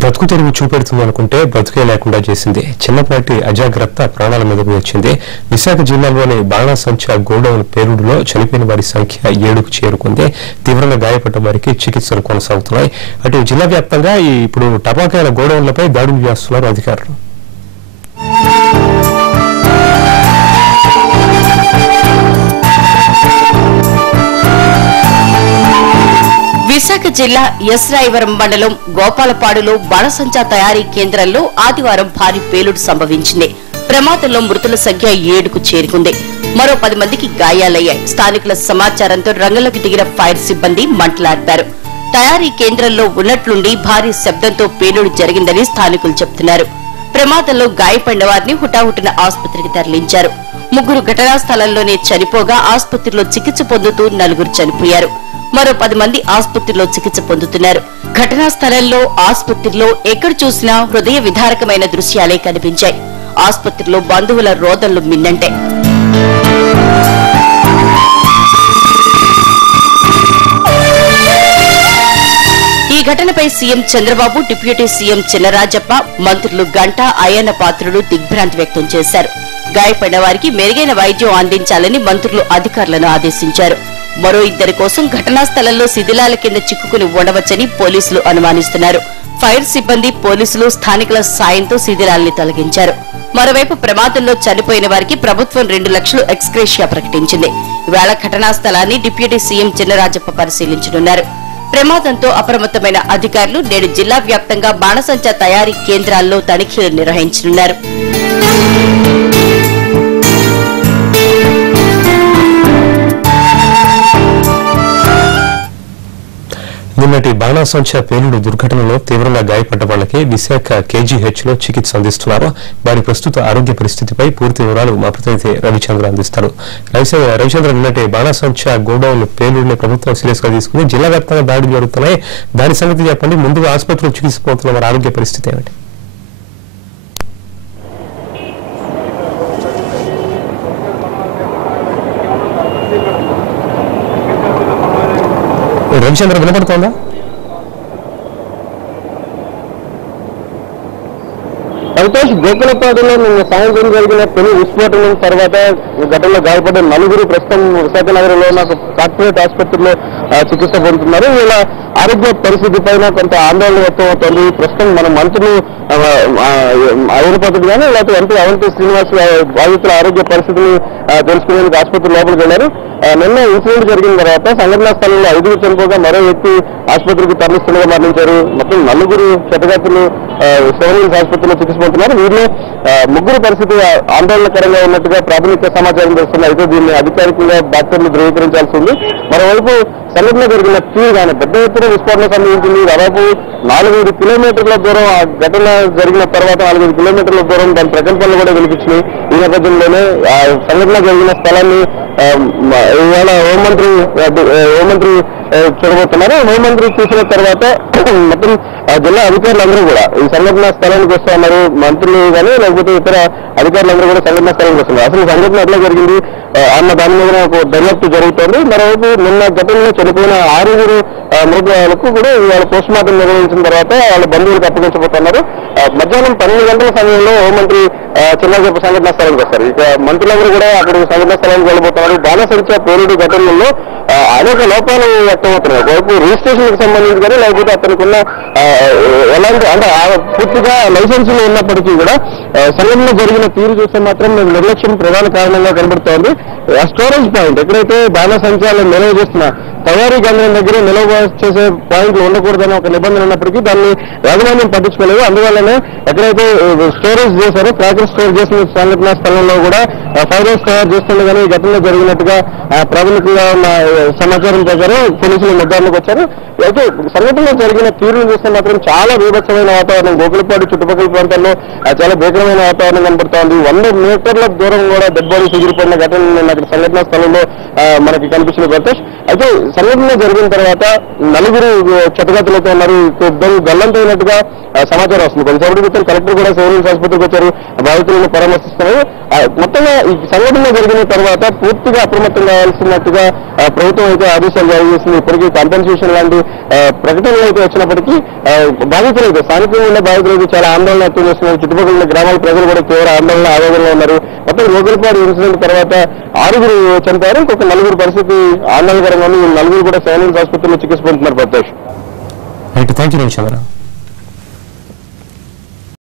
బ్రతుకు తెరువు చూపెడుతుంది అనుకుంటే బ్రతుకే లేకుండా చేసింది. చిన్నపాటి అజాగ్రత్త ప్రాణాల మీదకు వచ్చింది. విశాఖ జిల్లాలోని బాణాసంచా గోడౌన్ పేలుడులో చనిపోయిన వారి సంఖ్య 7కు చేరుకుంది. తీవ్రంగా గాయపడ్డ వారికి చికిత్సలు కొనసాగుతున్నాయి. అటు జిల్లా వ్యాప్తంగా ఇప్పుడు టపాకాయల గోడౌన్లపై దాడులు చేస్తున్నారు అధికారులు. విశాఖ జిల్లా ఎస్రాయవరం మండలం గోపాలపాడులో బాణసంచా తయారీ కేంద్రంలో ఆదివారం భారీ పేలుడు సంభవించింది. ప్రమాదంలో మృతుల సంఖ్య 7కు చేరుకుంది. మరో 10 మందికి గాయాలయ్యాయి. స్థానికుల సమాచారంతో రంగంలోకి దిగిన ఫైర్ సిబ్బంది మంటలార్పారు. తయారీ కేంద్రంలో ఉన్నట్లుండి భారీ శబ్దంతో పేలుడు జరిగిందని స్థానికులు చెబుతున్నారు. ప్రమాదంలో గాయపడిన వారిని హుటాహుటిన ఆసుపత్రికి తరలించారు. 3 ఘటనా స్థలంలోనే చనిపోగా ఆసుపత్రిలో చికిత్స పొందుతూ 4 చనిపోయారు. మరో 10 మంది ఆసుపత్రిలో చికిత్స పొందుతున్నారు. ఘటనా స్థలంలో ఆసుపత్రిలో ఎక్కడ చూసినా హృదయ విదారకమైన దృశ్యాలే కనిపించాయి. ఆసుపత్రిలో బంధువుల రోదనలు మిన్నంటాయి. ఈ ఘటనపై CM Chandrababu, deputy CM Chinarajappa, మంత్రులు గంటా, అయ్యన్న పాత్రుడు దిగ్భ్రాంతి వ్యక్తం చేశారు. గాయపడిన వారికి మెరుగైన వైద్యం అందించాలని మంత్రులు అధికారులను ఆదేశించారు. మరో 2 కోసం ఘటనా స్థలంలో శిథిలాల కింద చిక్కుకుని ఉండవచ్చని పోలీసులు అనుమానిస్తున్నారు. ఫైర్ సిబ్బంది, పోలీసులు స్థానికుల సాయంతో శిథిలాల్ని తొలగించారు. మరోవైపు ప్రమాదంలో చనిపోయిన వారికి ప్రభుత్వం 2 లక్షలు ఎక్స్గ్రేషియా ప్రకటించింది. ఇవాళ ఘటనా స్థలాన్ని డిప్యూటీ సీఎం చినరాజప్ప పరిశీలించనున్నారు. ప్రమాదంతో అప్రమత్తమైన అధికారులు నేడు జిల్లా వ్యాప్తంగా బాణసంచా తయారీ కేంద్రాల్లో తనిఖీలు నిర్వహించనున్నారు. నిన్నటి బాణాసంచా పేలుడు దుర్ఘటనలో తీవ్రంగా గాయపడ్డ వాళ్లకి విశాఖ కేజీహెచ్లో చికిత్స అందిస్తున్నారు. వారి ప్రస్తుత ఆరోగ్య పరిస్థితిపై పూర్తి వివరాలు మా ప్రతినిధి రవిచంద్ర అందిస్తారు. రవిచంద్ర, నిన్నటి బాణాసంచా గోడౌన్ పేలుడుని ప్రభుత్వం సీరియస్ గా తీసుకుని జిల్లా వ్యాప్తంగా దాడులు జరుగుతున్నాయి. దాని సంగతి చెప్పండి. ముందుగా ఆసుపత్రిలో చికిత్స పొందుతున్న వారి ఆరోగ్య పరిస్థితి ఏమిటి? రవిచంద్ర, వినపడుతోందా? సంతోష్, గోకులపాడులో నిన్న సాయంత్రం జరిగిన పెను విస్ఫోటనం తర్వాత ఘటనలో గాయపడ్డ 4 ప్రస్తుతం విశాఖ నగరంలో నాకు కార్పొరేట్ ఆసుపత్రిలో చికిత్స పొందుతున్నారు. వీళ్ళ ఆరోగ్య పరిస్థితి పైన కొంత ఆందోళన వ్యక్తం అవుతుంది. ప్రస్తుతం మన మంత్రులు ఐరపతుడు కానీ లేకపోతే ఎంపీ అవంతి శ్రీనివాస్ బాధితుల ఆరోగ్య పరిస్థితిని తెలుసుకునేందుకు ఆసుపత్రి లోపలికి వెళ్లారు. నిన్న ఇన్సిడెంట్ జరిగిన తర్వాత సంఘటనా స్థలంలో 5 చనిపోగా మరో వ్యక్తి ఆసుపత్రికి తరలిస్తుండగా మరణించారు. మొత్తం 4 క్షతగాతులు సెవెన్ ఆసుపత్రిలో చికిత్స పొందుతున్నారు. వీరిలో 3 పరిస్థితి ఆందోళనకరంగా ఉన్నట్టుగా ప్రాథమిక సమాచారం తెలుస్తుంది. అయితే దీన్ని అధికారికంగా డాక్టర్లు ధృవీకరించాల్సి ఉంది. మరోవైపు సంఘటన జరిగిన తీరుగానే పెద్ద ఎత్తున విస్ఫోటన సంభవించింది. దాదాపు 4-5 కిలోమీటర్ల దూరం ఆ ఘటన జరిగిన తర్వాత 4-5 కిలోమీటర్ల దూరం దాని ప్రకంపనలు కూడా వినిపించినాయి. ఈ నేపథ్యంలోనే ఆ సంఘటన జరిగిన స్థలాన్ని ఇవాళ హోంమంత్రి చూడబోతున్నారు. హోంమంత్రి చూసిన తర్వాత మొత్తం జిల్లా అధికారులందరూ కూడా ఈ సంఘటన స్థలానికి వస్తున్నారు. మంత్రులు కానీ లేకపోతే ఇతర అధికారులందరూ కూడా సంఘటన స్థలానికి వస్తున్నారు. అసలు సంఘటన ఎట్లా జరిగింది అన్న దాని మీద ఒక దర్యాప్తు జరుగుతోంది. మరోవైపు నిన్న ఘటనలో చనిపోయిన 6 మృతదేహాలకు కూడా ఇవాళ పోస్ట్ మార్టం నిర్వహించిన తర్వాత వాళ్ళ బంధువులకు అప్పగించబోతున్నారు. మధ్యాహ్నం 12 గంటల సమయంలో హోంమంత్రి చిన్నజప్ప సంఘటనా స్థలానికి వస్తారు. ఇక మంత్రులందరూ కూడా అక్కడ సంఘటనా స్థలానికి వెళ్ళబోతున్నారు. బాణసంచా పేలుడు ఘటనల్లో అనేక లోపాలు వ్యక్తమవుతున్నాయి. ఒకవైపు రిజిస్ట్రేషన్ కి సంబంధించి కానీ లేకపోతే అతనికి ఉన్న ఎలాంటి అంటే పూర్తిగా లైసెన్సులు ఉన్నప్పటికీ కూడా సంఘటన జరిగిన తీరు చూస్తే మాత్రం నిర్లక్ష్యం ప్రధాన కారణంగా కనబడుతోంది. స్టోరేజ్ పాయింట్ ఎక్కడైతే బాణసంచాలను నిల్వ చేస్తున్న తయారీ కేంద్రం దగ్గర నిల్వ చేసే పాయింట్లు ఉండకూడదని ఒక నిబంధన ఉన్నప్పటికీ దాన్ని యాజమాన్యం పట్టించుకోలేదు. అందువల్లనే ఎక్కడైతే స్టోరేజ్ చేశారో క్రాకర్ స్టోర్ చేసిన సంఘటనా స్థలంలో కూడా ఫైర్ హౌస్ తయారు చేస్తుండగానే ఈ ఘటనలో జరిగినట్టుగా ప్రాథమికంగా ఉన్న సమాచారం ప్రకారం పోలీసులు నిర్ధారణకు వచ్చారు. అయితే సంఘటనలో జరిగిన తీరును చూస్తే మాత్రం చాలా బీభత్సమైన వాతావరణం. గోకులపాడు చుట్టుపక్కల ప్రాంతాల్లో చాలా భీకరమైన వాతావరణం కనబడుతోంది. 100 మీటర్ల దూరం కూడా డెడ్ బాడీస్ ఎగిరిపోయిన ఘటన నిన్న అక్కడ సంఘటనా స్థలంలో మనకి కనిపించిన ప్రత్యక్ష. అయితే సంఘటన జరిగిన తర్వాత నలుగురు క్షతగాతులతో ఉన్నారు, ఇద్దరు గల్లంతైనట్టుగా సమాచారం వస్తుంది. కొంతసేపటి క్రితం కలెక్టర్ కూడా సివిల్ ఆసుపత్రికి వచ్చారు, బాధితులను పరామర్శిస్తున్నారు. మొత్తంగా ఈ సంఘటన జరిగిన తర్వాత పూర్తిగా అప్రమత్తం కావాల్సినట్టుగా ప్రభుత్వం అయితే ఆదేశాలు జారీ చేసింది. ఇప్పటికీ కాంపెన్సేషన్ లాంటి ప్రకటనలు అయితే వచ్చినప్పటికీ బాధితులు అయితే స్థానికంగా ఉన్న బాధితులు అయితే చాలా ఆందోళన వ్యక్తం చేస్తున్నారు. చుట్టుపక్కల ఉన్న గ్రామాల ప్రజలు కూడా తీవ్ర ఆందోళన ఆవేదనలో ఉన్నారు. మొత్తం రోగులపాడు ఇన్సిడెంట్ తర్వాత 6 చనిపోయారు, ఇంకొక 4 పరిస్థితి ఆందోళనకరంగా ఉంది. 4 కూడా సివిల్ ఆసుపత్రిలో చికిత్స పొందుతున్నారు. ప్రత్యక్ష. Thank you Ravichandra.